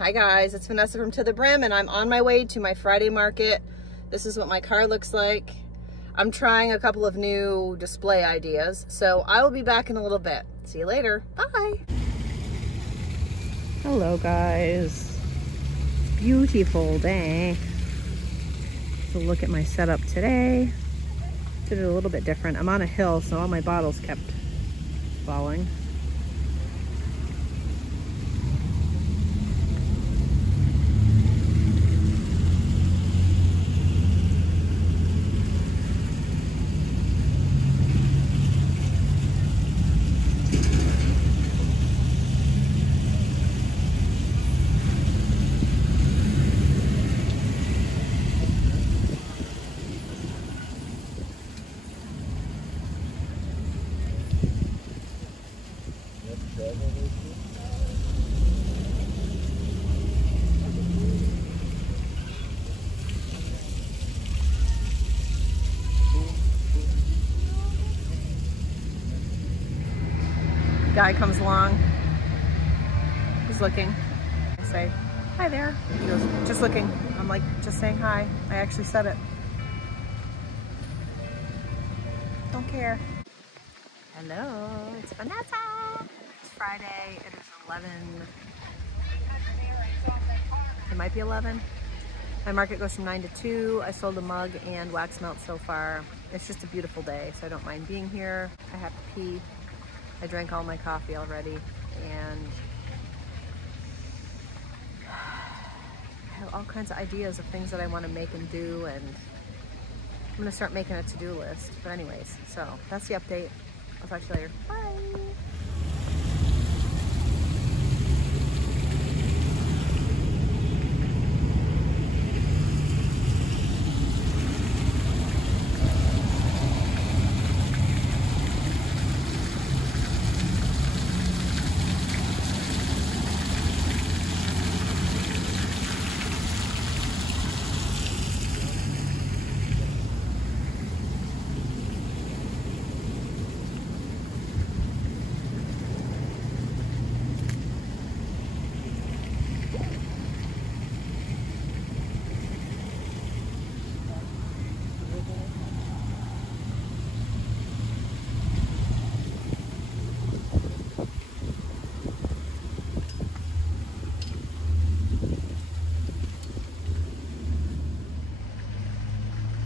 Hi guys, it's Vanessa from To The Brim and I'm on my way to my Friday market. This is what my car looks like. I'm trying a couple of new display ideas, so I will be back in a little bit. See you later. Bye. Hello guys. Beautiful day. So look at my setup today. Did it a little bit different. I'm on a hill, so all my bottles kept falling. Guy comes along, he's looking. I say, hi there. He goes, just looking. I'm like, just saying hi. I actually said it. Don't care. Hello, it's Vanessa. It's Friday, it is 11. It might be 11. My market goes from 9 to 2. I sold a mug and wax melt so far. It's just a beautiful day, so I don't mind being here. I have to pee. I drank all my coffee already, and I have all kinds of ideas of things that I want to make and do, and I'm gonna start making a to-do list. But anyways, so that's the update. I'll talk to you later. Bye.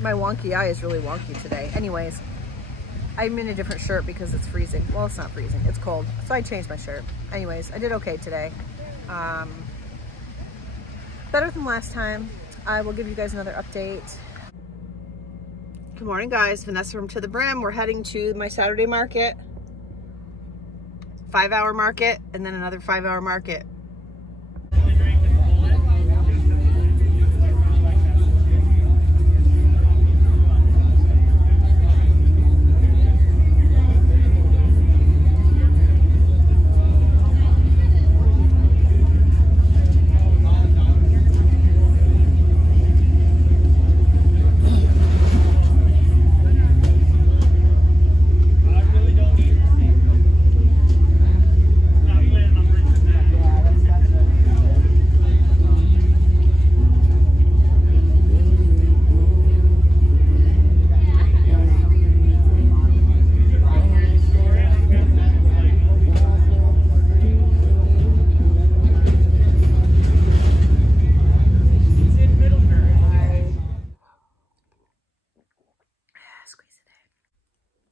My wonky eye is really wonky today. Anyways, I'm in a different shirt because it's freezing. Well, it's not freezing, it's cold. So I changed my shirt. Anyways, I did okay today. Better than last time. I will give you guys another update. Good morning guys, Vanessa from To The Brim. We're heading to my Saturday market. 5-hour market and then another 5-hour market.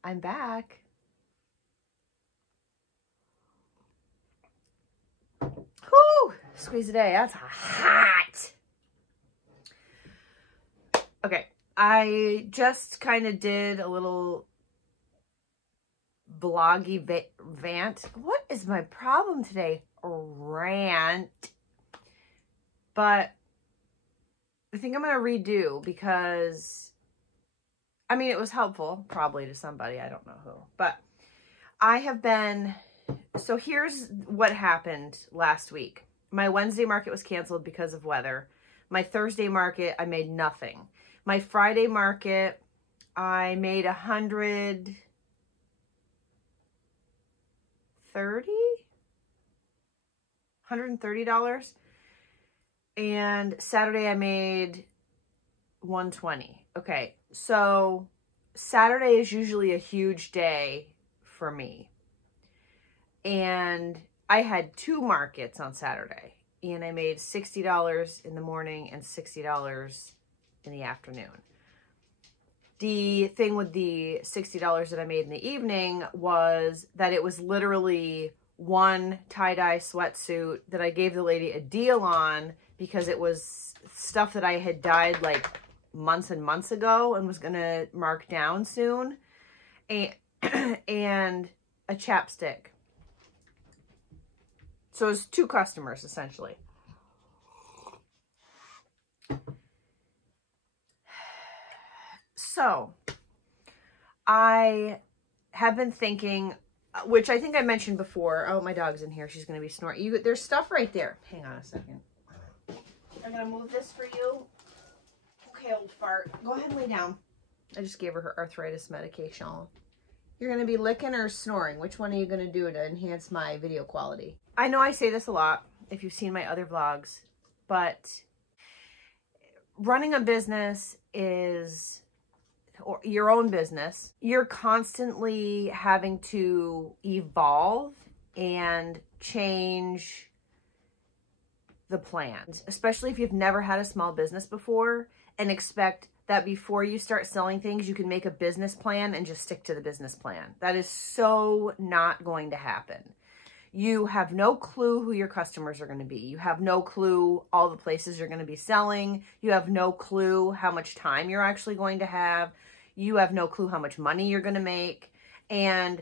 I'm back. Whoo! Squeeze a day. That's hot. Okay, I just kind of did a little vloggy vant. What is my problem today? Rant. But I think I'm going to redo because, I mean, it was helpful probably to somebody. I don't know who. But I have been, so here's what happened last week. My Wednesday market was canceled because of weather. My Thursday market, I made nothing. My Friday market, I made $130. $130. And Saturday I made 120. Okay, so Saturday is usually a huge day for me. And I had 2 markets on Saturday. And I made $60 in the morning and $60 in the afternoon. The thing with the $60 that I made in the evening was that it was literally one tie-dye sweatsuit that I gave the lady a deal on because it was stuff that I had dyed like months and months ago and was going to mark down soon. And a chapstick. So it was 2 customers essentially. So I have been thinking, which I think I mentioned before. Oh, my dog's in here. She's going to be snoring. There's stuff right there. Hang on a second. I'm going to move this for you. Okay, old fart. Go ahead and lay down. I just gave her arthritis medication. You're going to be licking or snoring? Which one are you going to do to enhance my video quality? I know I say this a lot if you've seen my other vlogs, but running a business is, or your own business, you're constantly having to evolve and change the plans, especially if you've never had a small business before and expect that before you start selling things, you can make a business plan and just stick to the business plan. That is so not going to happen. You have no clue who your customers are going to be. You have no clue all the places you're going to be selling. You have no clue how much time you're actually going to have. You have no clue how much money you're going to make. And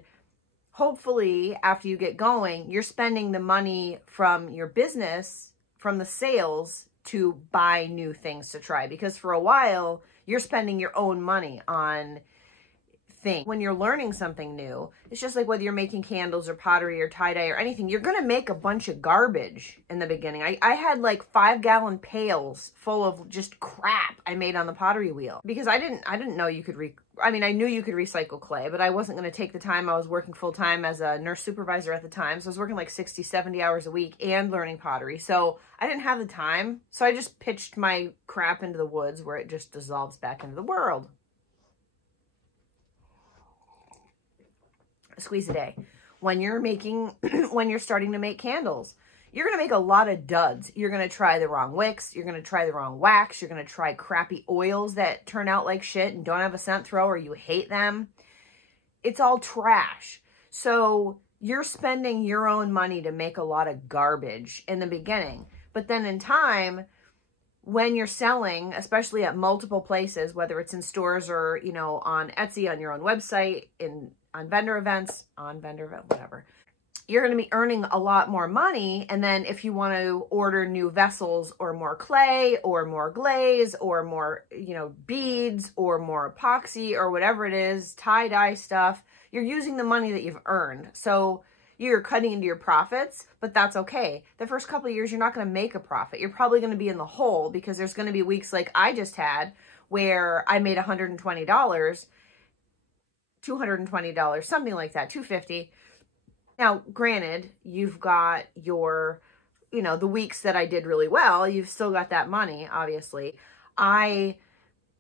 hopefully, after you get going, you're spending the money from your business, from the sales, to buy new things to try. Because for a while, you're spending your own money on things. When you're learning something new, it's just like whether you're making candles or pottery or tie-dye or anything, you're going to make a bunch of garbage in the beginning. I had like 5-gallon pails full of just crap I made on the pottery wheel because I didn't know you could I knew you could recycle clay, but I wasn't going to take the time. I was working full-time as a nurse supervisor at the time. So I was working like 60, 70 hours a week and learning pottery. So I didn't have the time. So I just pitched my crap into the woods where it just dissolves back into the world. A squeeze a day. When you're starting to make candles, you're going to make a lot of duds. You're going to try the wrong wicks. You're going to try the wrong wax. You're going to try crappy oils that turn out like shit and don't have a scent throw or you hate them. It's all trash. So you're spending your own money to make a lot of garbage in the beginning. But then in time, when you're selling, especially at multiple places, whether it's in stores or, on Etsy, on your own website, on vendor events, whatever, you're going to be earning a lot more money. And then if you want to order new vessels or more clay or more glaze or more, beads or more epoxy or whatever it is, tie-dye stuff, you're using the money that you've earned. So you're cutting into your profits, but that's okay. The first couple of years, you're not going to make a profit. You're probably going to be in the hole because there's going to be weeks like I just had where I made $120, $220, something like that, $250. Now, granted, you've got your, the weeks that I did really well, you've still got that money, obviously. I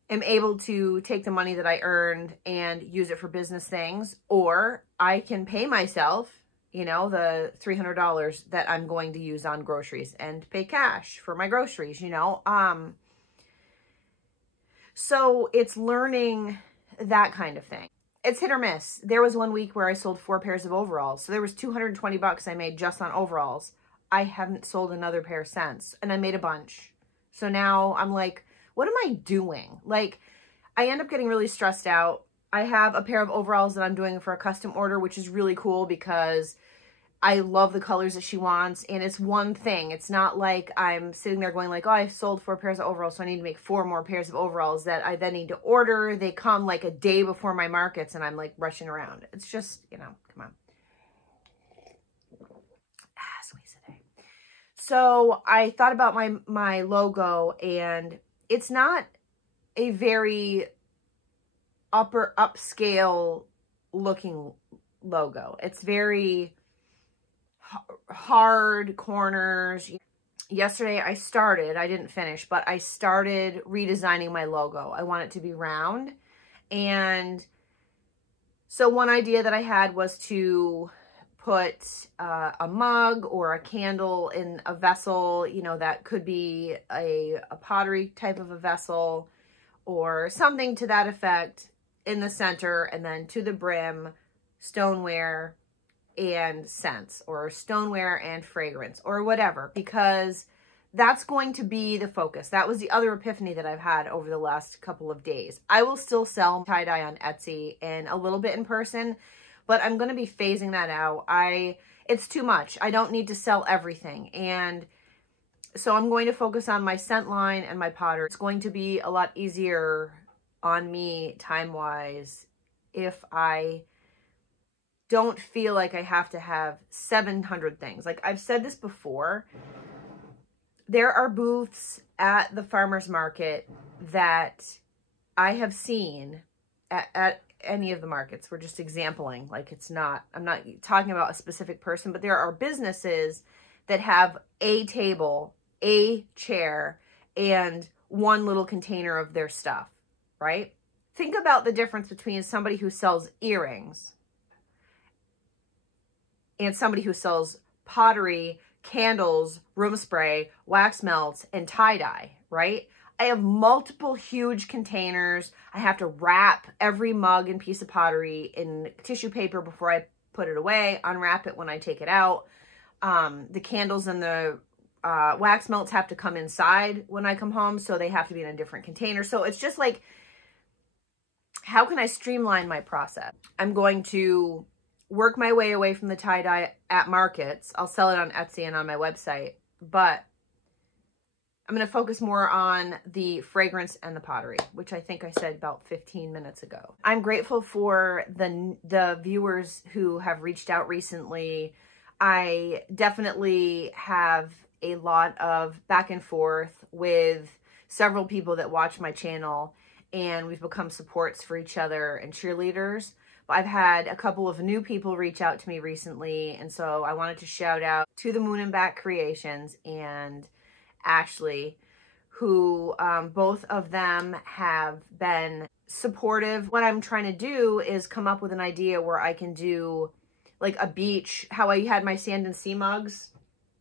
am able to take the money that I earned and use it for business things, or I can pay myself, the $300 that I'm going to use on groceries and pay cash for my groceries, So it's learning that kind of thing. It's hit or miss. There was one week where I sold 4 pairs of overalls. So there was $220 I made just on overalls. I haven't sold another pair since, and I made a bunch. So now I'm like, what am I doing? Like, I end up getting really stressed out. I have a pair of overalls that I'm doing for a custom order, which is really cool because I love the colors that she wants, and it's one thing. It's not like I'm sitting there going like, oh, I sold 4 pairs of overalls, so I need to make 4 more pairs of overalls that I then need to order. They come like a day before my markets, and I'm like rushing around. It's just, come on. Squeeze a day. So I thought about my logo, and it's not a very upscale looking logo. It's very hard corners. yesterday I didn't finish, but I started redesigning my logo. I want it to be round. And so one idea that I had was to put a mug or a candle in a vessel, you know, that could be a pottery type of a vessel or something to that effect in the center, and then to the brim, stoneware and scents, or stoneware and fragrance, or whatever, because that's going to be the focus. That was the other epiphany that I've had over the last couple of days. I will still sell tie-dye on Etsy and a little bit in person, but I'm going to be phasing that out. It's too much. I don't need to sell everything. And so I'm going to focus on my scent line and my pottery. It's going to be a lot easier on me time-wise if I don't feel like I have to have 700 things. Like I've said this before, there are booths at the farmer's market that I have seen at any of the markets. We're just exampling, like I'm not talking about a specific person, but there are businesses that have a table, a chair, and one little container of their stuff, right? Think about the difference between somebody who sells earrings and somebody who sells pottery, candles, room spray, wax melts, and tie-dye, right? I have multiple huge containers. I have to wrap every mug and piece of pottery in tissue paper before I put it away, unwrap it when I take it out. The candles and the wax melts have to come inside when I come home, so they have to be in a different container. So it's just like, how can I streamline my process? I'm going to work my way away from the tie-dye at markets. I'll sell it on Etsy and on my website, but I'm going to focus more on the fragrance and the pottery, which I think I said about 15 minutes ago. I'm grateful for the viewers who have reached out recently. I definitely have a lot of back and forth with several people that watch my channel, and we've become supports for each other and cheerleaders. I've had a couple of new people reach out to me recently, and so I wanted to shout out to the Moon and Back Creations and Ashley, who both of them have been supportive. What I'm trying to do is come up with an idea where I can do like a beach, how I had my Sand and Sea mugs.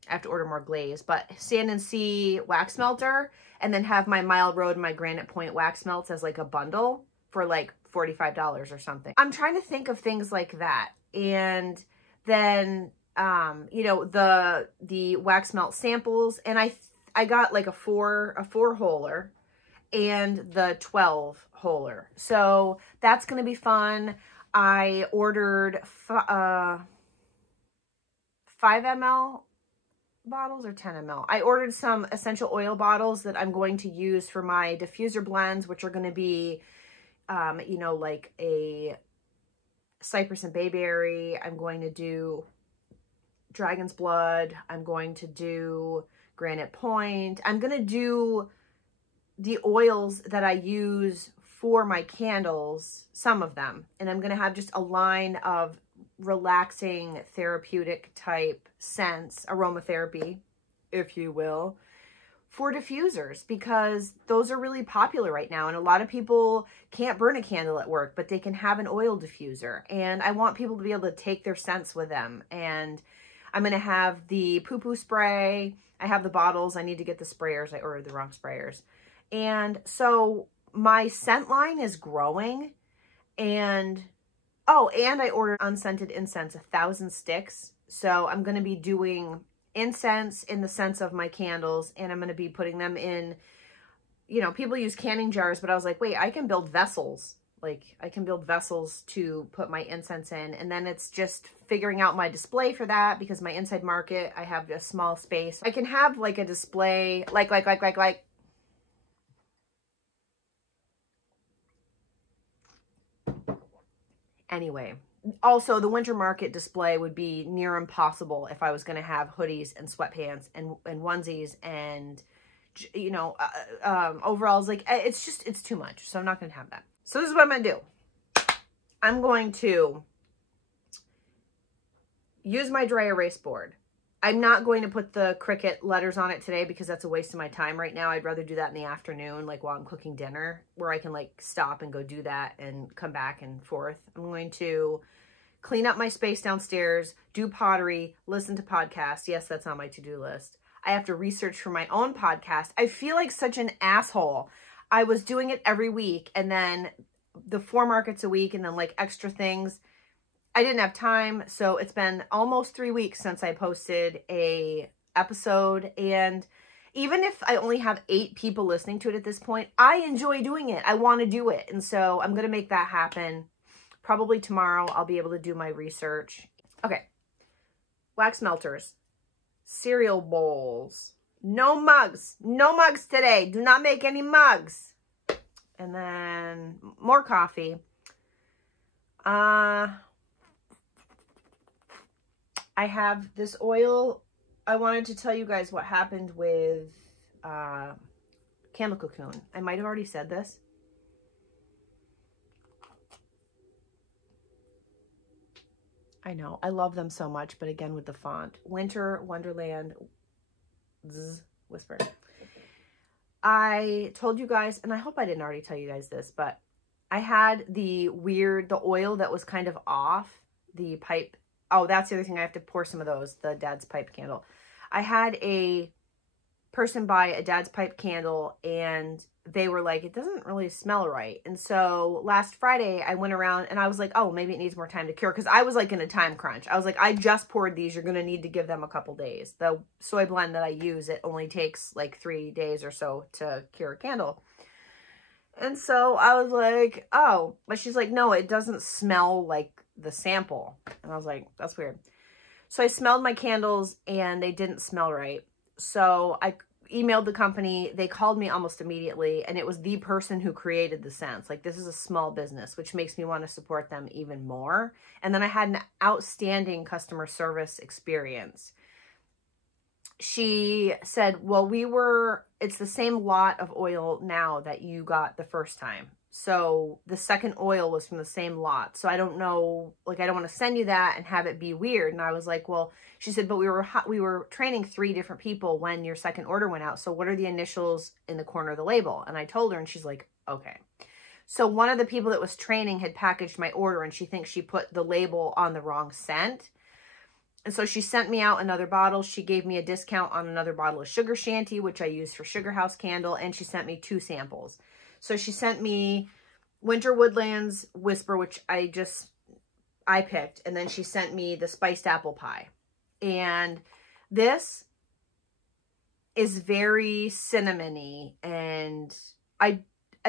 I have to order more glaze, but Sand and Sea wax melter, and then have my Mild Road and my Granite Point wax melts as like a bundle for like $45 or something. I'm trying to think of things like that. And then, you know, the wax melt samples, and I got like a four holer and the 12 holer. So that's going to be fun. I ordered 5 ml bottles or 10 ml. I ordered some essential oil bottles that I'm going to use for my diffuser blends, which are going to be you know, like a cypress and bayberry. I'm going to do dragon's blood. I'm going to do Granite Point. I'm going to do the oils that I use for my candles, some of them. And I'm going to have just a line of relaxing, therapeutic type scents, aromatherapy, if you will, for diffusers, because those are really popular right now. And a lot of people can't burn a candle at work, but they can have an oil diffuser. And I want people to be able to take their scents with them. And I'm going to have the poo-poo spray. I have the bottles. I need to get the sprayers. I ordered the wrong sprayers. And so my scent line is growing. And, oh, and I ordered unscented incense, 1,000 sticks. So I'm going to be doing incense in the scents of my candles, and I'm going to be putting them in, you know, people use canning jars, but I was like, wait, I can build vessels. Like, I can build vessels to put my incense in, and then it's just figuring out my display for that, because my inside market, I have a small space. I can have like a display, like. Anyway, also the winter market display would be near impossible if I was going to have hoodies and sweatpants and onesies and, you know, overalls. Like, it's too much. So I'm not going to have that. So this is what I'm going to do. I'm going to use my dry erase board I'm not going to put the Cricut letters on it today because that's a waste of my time right now. I'd rather do that in the afternoon, like while I'm cooking dinner, where I can like stop and go do that and come back and forth. I'm going to clean up my space downstairs, do pottery, listen to podcasts. Yes, that's on my to-do list. I have to research for my own podcast. I feel like such an asshole. I was doing it every week, and then the 4 markets a week, and then like extra things. I didn't have time, so it's been almost 3 weeks since I posted a episode, and even if I only have 8 people listening to it at this point, I enjoy doing it. I want to do it, and so I'm going to make that happen. Probably tomorrow I'll be able to do my research. Okay, wax melters, cereal bowls, no mugs today. Do not make any mugs. And then more coffee. I have this oil. I wanted to tell you guys what happened with Candle Cocoon. I might have already said this. I know. I love them so much, but again with the font. Winter Wonderland Whisper. I told you guys, and I hope I didn't already tell you guys this, but I had the oil that was kind of off the pipe. Oh, that's the other thing. I have to pour some of those, the Dad's Pipe candle. I had a person buy a Dad's Pipe candle, and they were like, it doesn't really smell right. And so last Friday I went around and I was like, oh, maybe it needs more time to cure. Cause I was like in a time crunch. I was like, I just poured these. You're going to need to give them a couple days. The soy blend that I use, it only takes like 3 days or so to cure a candle. And so I was like, oh, but she's like, no, it doesn't smell like the sample. And I was like, that's weird. So I smelled my candles and they didn't smell right. So I emailed the company. They called me almost immediately, and it was the person who created the scents. Like, this is a small business, which makes me want to support them even more. And then I had an outstanding customer service experience. She said, well, it's the same lot of oil now that you got the first time. So the second oil was from the same lot. So I don't know, like, I don't want to send you that and have it be weird. And I was like, well, she said, but we were training 3 different people when your second order went out. So what are the initials in the corner of the label? And I told her, and she's like, okay. So one of the people that was training had packaged my order, and she thinks she put the label on the wrong scent. And so she sent me out another bottle. She gave me a discount on another bottle of Sugar Shanty, which I use for Sugar House Candle. And she sent me 2 samples. So she sent me Winter Woodlands Whisper, which I picked. And then she sent me the Spiced Apple Pie. And this is very cinnamony. And I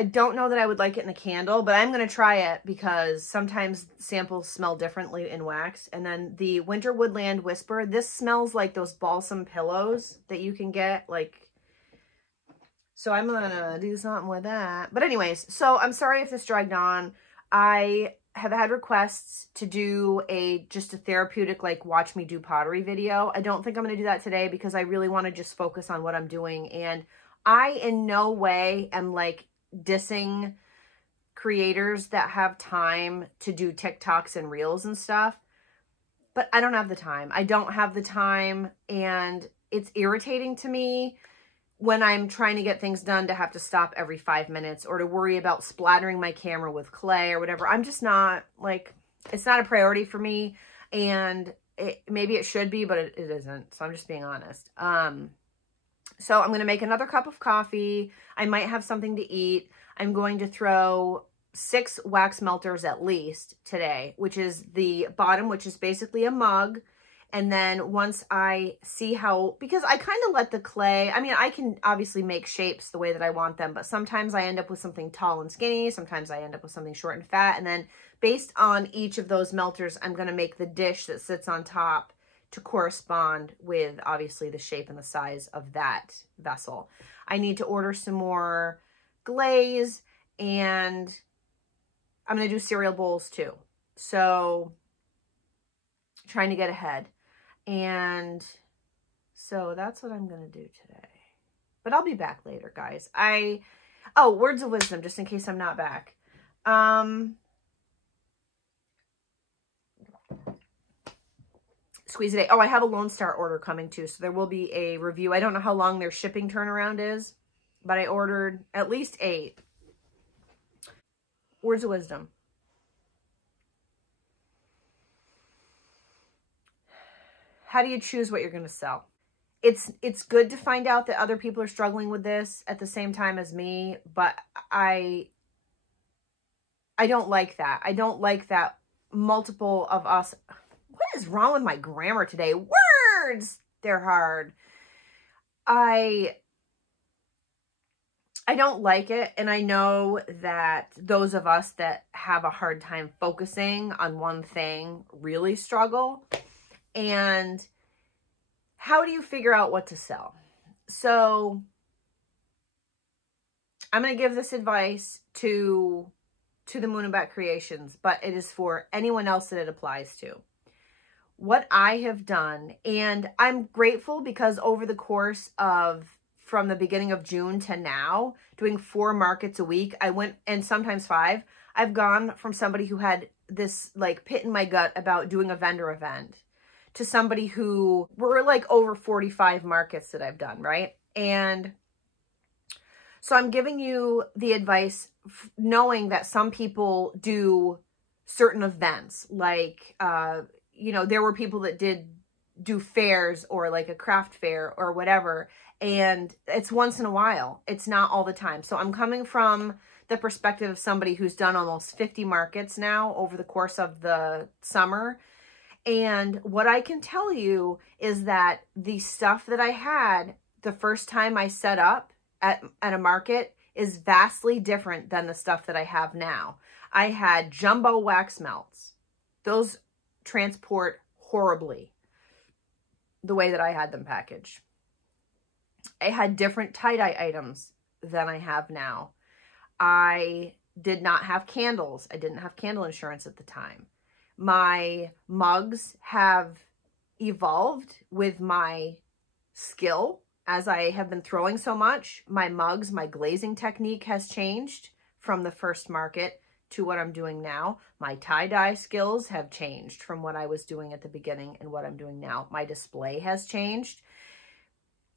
don't know that I would like it in a candle, but I'm going to try it because sometimes samples smell differently in wax. And then the Winter Woodland Whisper, this smells like those balsam pillows that you can get, like... So I'm going to do something with that. But anyways, so I'm sorry if this dragged on. I have had requests to do just a therapeutic, like, watch me do pottery video. I don't think I'm going to do that today because I really want to just focus on what I'm doing. And I in no way am, like, dissing creators that have time to do TikToks and Reels and stuff. But I don't have the time. I don't have the time, and it's irritating to me when I'm trying to get things done to have to stop every 5 minutes or to worry about splattering my camera with clay or whatever. I'm just not, like, it's not a priority for me, and maybe it should be, but it isn't. So I'm just being honest. So I'm going to make another cup of coffee. I might have something to eat. I'm going to throw 6 wax melters at least today, which is the bottom, which is basically a mug. And then once I see how, because I kind of let the clay, I mean, I can obviously make shapes the way that I want them, but sometimes I end up with something tall and skinny. Sometimes I end up with something short and fat. And then based on each of those melters, I'm going to make the dish that sits on top to correspond with obviously the shape and the size of that vessel. I need to order some more glaze, and I'm going to do cereal bowls too. So trying to get ahead. And so that's what I'm going to do today. But I'll be back later, guys. Oh, words of wisdom, just in case I'm not back. squeeze a day. Oh, I have a Lone Star order coming too, so there will be a review. I don't know how long their shipping turnaround is, but I ordered at least 8. Words of wisdom. How do you choose what you're going to sell? It's good to find out that other people are struggling with this at the same time as me, but I don't like that. I don't like that multiple of us. What is wrong with my grammar today? Words, they're hard. I don't like it, and I know that those of us that have a hard time focusing on one thing really struggle. And how do you figure out what to sell? So I'm going to give this advice to the Moon and Bat Creations, but it is for anyone else that it applies to. What I have done, and I'm grateful because over the course of from the beginning of June to now, doing 4 markets a week, I went, and sometimes 5, I've gone from somebody who had this like pit in my gut about doing a vendor event to somebody who were like over 45 markets that I've done, right? And so I'm giving you the advice knowing that some people do certain events, like, you know, there were people that do fairs or like a craft fair or whatever, and it's once in a while. It's not all the time. So I'm coming from the perspective of somebody who's done almost 50 markets now over the course of the summer. And what I can tell you is that the stuff that I had the first time I set up at a market is vastly different than the stuff that I have now. I had jumbo wax melts. Those transport horribly the way that I had them packaged. I had different tie-dye items than I have now. I did not have candles. I didn't have candle insurance at the time. My mugs have evolved with my skill as I have been throwing so much. My mugs, my glazing technique has changed from the first market to what I'm doing now. My tie-dye skills have changed from what I was doing at the beginning and what I'm doing now. My display has changed.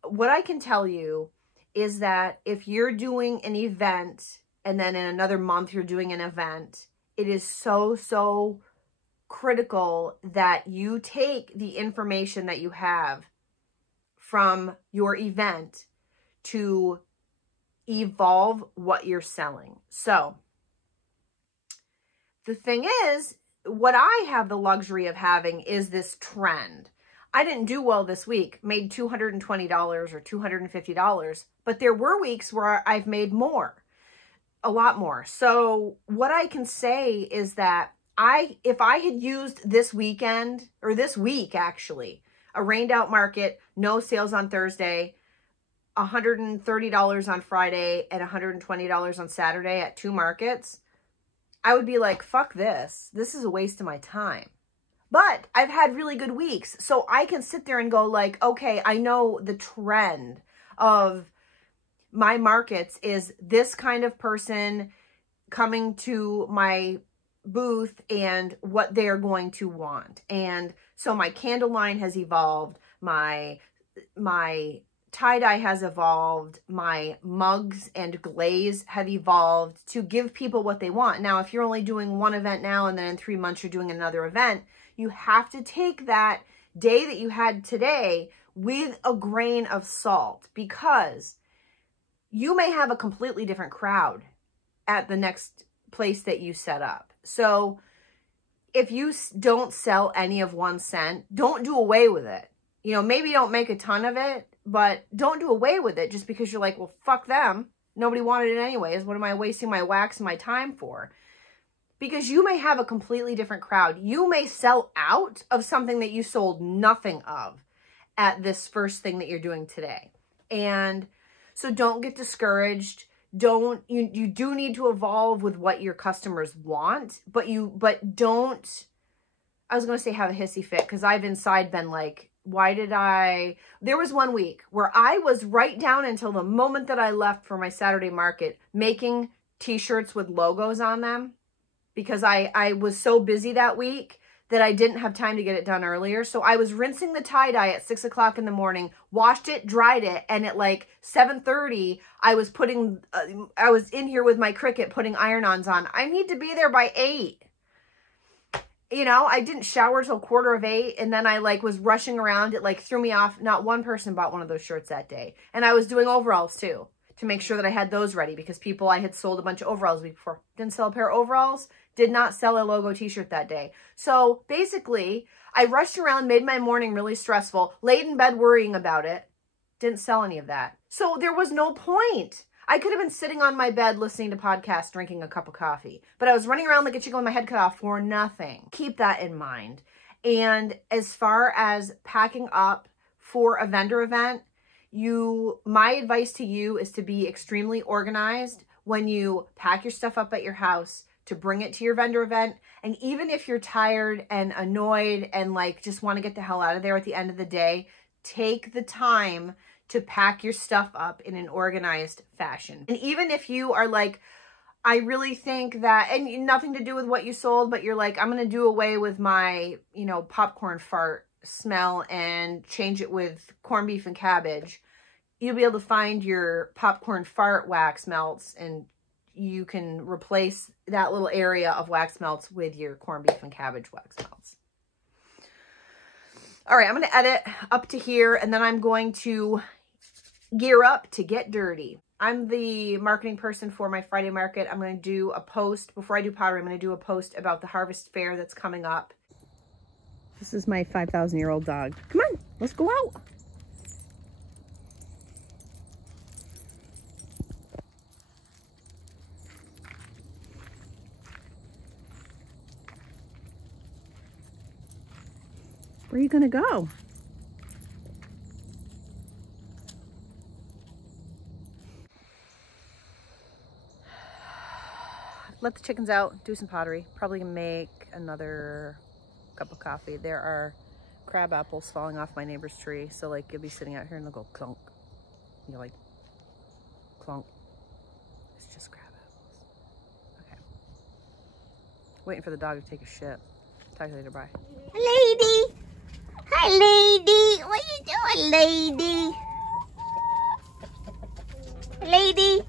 What I can tell you is that if you're doing an event and then in another month you're doing an event, it is so critical that you take the information that you have from your event to evolve what you're selling. So the thing is, what I have the luxury of having is this trend. I didn't do well this week, made $220 or $250, but there were weeks where I've made more, a lot more. So what I can say is that if I had used this weekend, or this week actually, a rained out market, no sales on Thursday, $130 on Friday and $120 on Saturday at 2 markets, I would be like, fuck this. This is a waste of my time. But I've had really good weeks. So I can sit there and go like, okay, I know the trend of my markets is this kind of person coming to my booth and what they're going to want. And so my candle line has evolved, my tie-dye has evolved, my mugs and glaze have evolved to give people what they want. Now, if you're only doing one event now and then in 3 months you're doing another event, you have to take that day that you had today with a grain of salt, because you may have a completely different crowd at the next place that you set up. So if you don't sell any of 1 cent, don't do away with it. You know, maybe don't make a ton of it, but don't do away with it just because you're like, well, fuck them. Nobody wanted it anyways. What am I wasting my wax and my time for? Because you may have a completely different crowd. You may sell out of something that you sold nothing of at this first thing that you're doing today. And so don't get discouraged. You do need to evolve with what your customers want, but don't, I was going to say have a hissy fit, because I've inside been like, there was 1 week where I was right down until the moment that I left for my Saturday market making t-shirts with logos on them, because I was so busy that week that I didn't have time to get it done earlier. So I was rinsing the tie-dye at 6 o'clock in the morning, washed it, dried it, and at like 7:30, I was in here with my Cricut putting iron-ons on. I need to be there by 8. You know, I didn't shower till 7:45, and then I like was rushing around. It like threw me off. Not one person bought one of those shirts that day. And I was doing overalls too, to make sure that I had those ready, because I had sold a bunch of overalls the week before. Didn't sell a pair of overalls, did not sell a logo t-shirt that day. So basically, I rushed around, made my morning really stressful, laid in bed worrying about it, didn't sell any of that. So there was no point. I could have been sitting on my bed listening to podcasts, drinking a cup of coffee, but I was running around like a chicken with my head cut off for nothing. Keep that in mind. And as far as packing up for a vendor event, my advice to you is to be extremely organized when you pack your stuff up at your house to bring it to your vendor event. And even if you're tired and annoyed and like just want to get the hell out of there at the end of the day, take the time to pack your stuff up in an organized fashion. And even if you are like, I really think that, and nothing to do with what you sold, but you're like, I'm going to do away with my, you know, popcorn fart smell and change it with corned beef and cabbage, you'll be able to find your popcorn fart wax melts, and you can replace that little area of wax melts with your corned beef and cabbage wax melts. All right, I'm going to edit up to here, and then I'm going to gear up to get dirty. I'm the marketing person for my Friday market. I'm going to do a post, before I do pottery, I'm going to do a post about the harvest fair that's coming up. This is my 5,000-year-old dog. Come on, let's go out. Where are you going to go? Let the chickens out, do some pottery. Probably gonna make another cup of coffee. There are crab apples falling off my neighbor's tree. So like you'll be sitting out here and they'll go clunk. You're like, clunk. It's just crab apples. Okay. Waiting for the dog to take a shit. Talk to you later, bye. Lady! Hi, lady! What you doing, lady? Lady!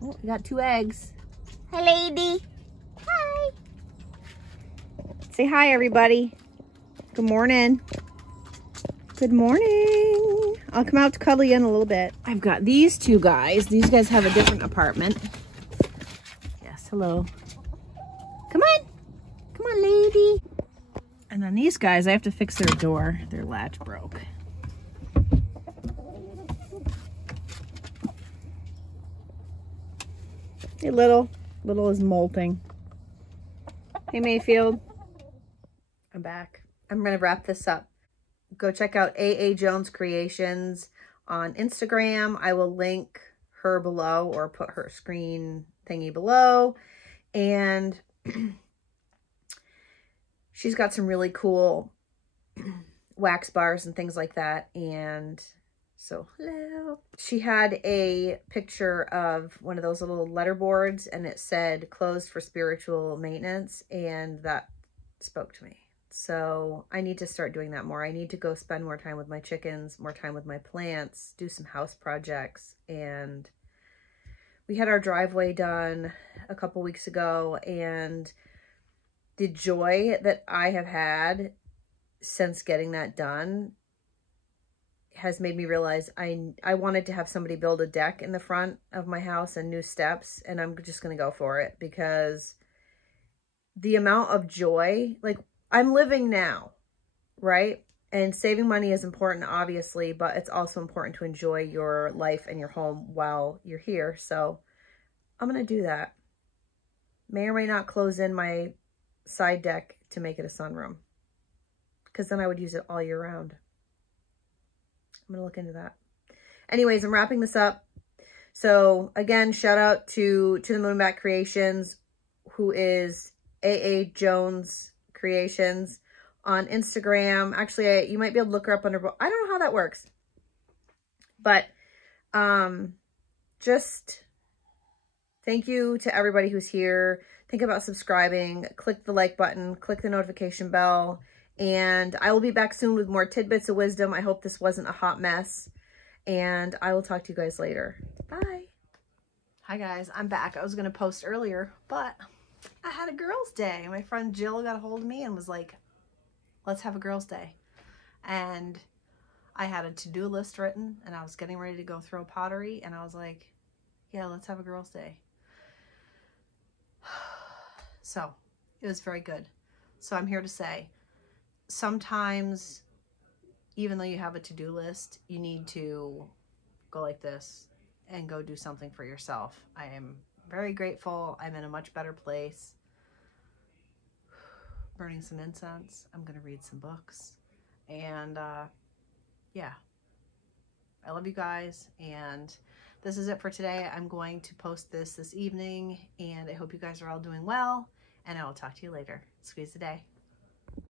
Oh, we got 2 eggs. Hi, lady! Hi! Say hi, everybody. Good morning. Good morning. I'll come out to cuddle you in a little bit. I've got these 2 guys. These guys have a different apartment. Yes, hello. Come on. Come on, lady. And then these guys, I have to fix their door. Their latch broke. Hey, Little. Little is molting. Hey, Mayfield. I'm back. I'm going to wrap this up. Go check out A.A. Jones Creations on Instagram. I will link her below, or put her screen thingy below. And she's got some really cool wax bars and things like that. And so, hello. She had a picture of one of those little letter boards, and it said closed for spiritual maintenance, and that spoke to me. So I need to start doing that more. I need to go spend more time with my chickens, more time with my plants, do some house projects. And we had our driveway done a couple weeks ago, and the joy that I have had since getting that done has made me realize I wanted to have somebody build a deck in the front of my house and new steps, and I'm just going to go for it, because the amount of joy, like, I'm living now, right? And saving money is important, obviously, but it's also important to enjoy your life and your home while you're here. So I'm going to do that. May or may not close in my side deck to make it a sunroom, because then I would use it all year round. I'm going to look into that. Anyways, I'm wrapping this up. So again, shout out to the Moon Back Creations, who is A.A. Jones Creations on Instagram. Actually, you might be able to look her up under, I don't know how that works. But just thank you to everybody who's here. think about subscribing, click the like button, click the notification bell, and I will be back soon with more tidbits of wisdom. I hope this wasn't a hot mess, and I will talk to you guys later. Bye. Hi guys, I'm back. I was going to post earlier, but I had a girls' day. My friend Jill got a hold of me and was like, let's have a girls' day. And I had a to-do list written, and I was getting ready to go throw pottery, and I was like, yeah, let's have a girls' day. So it was very good. So I'm here to say, sometimes, even though you have a to-do list, you need to go like this and go do something for yourself. I am very grateful. I'm in a much better place. Burning some incense. I'm going to read some books. And yeah, I love you guys. And this is it for today. I'm going to post this evening, and I hope you guys are all doing well. And I will talk to you later. Squeeze the day.